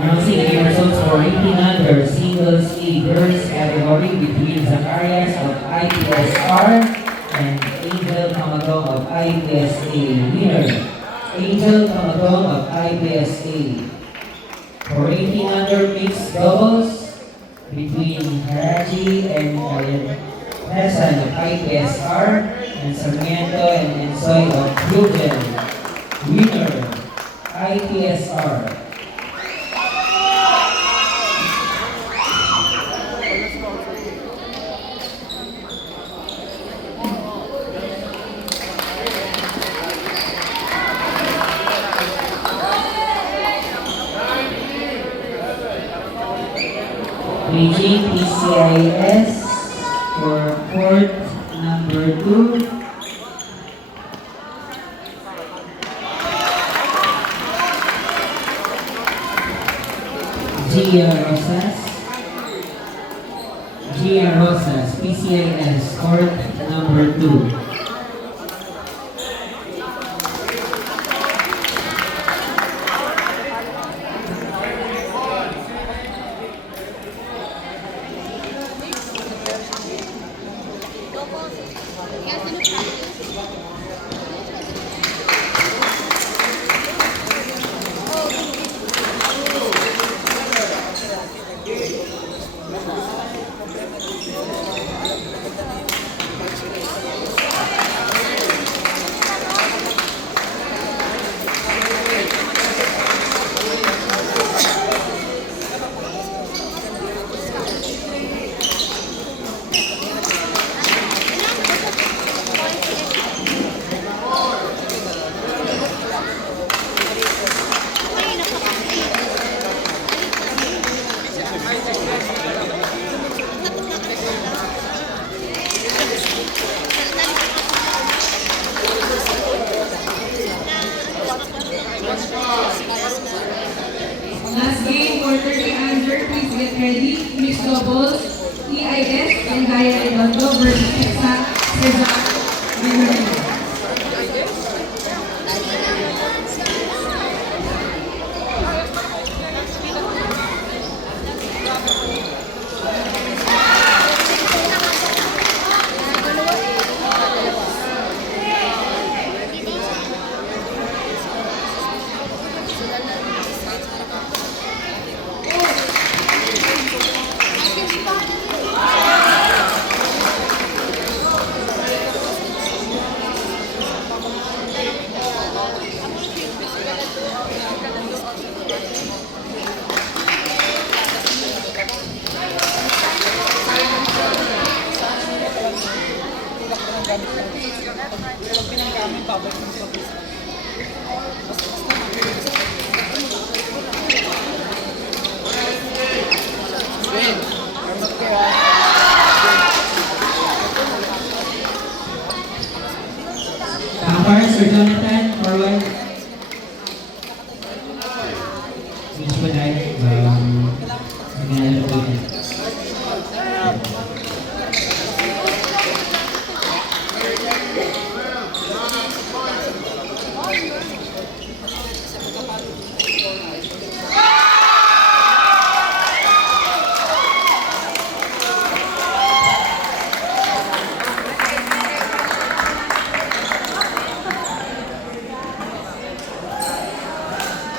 Announcing the results for 1800 singles A girls category between Zacarias of IPSR and Angel Camatong of IPSA. Winner, Angel Camatong of IPSA. For 1800 mixed doubles between Haraji and Hassan of IPSR and Sarmiento and Ensoy of Google. Winner, IPSR. Beijing PCIS for court number 2. Gia Rosas, PCIS court number 2. Last game for 30-under, please get ready. Mixed doubles, TIS and Gaya Redondo versus Hexa Cesar Guerrero. Umpire Sir Jonathan, forward. Which one I? Magana po yun.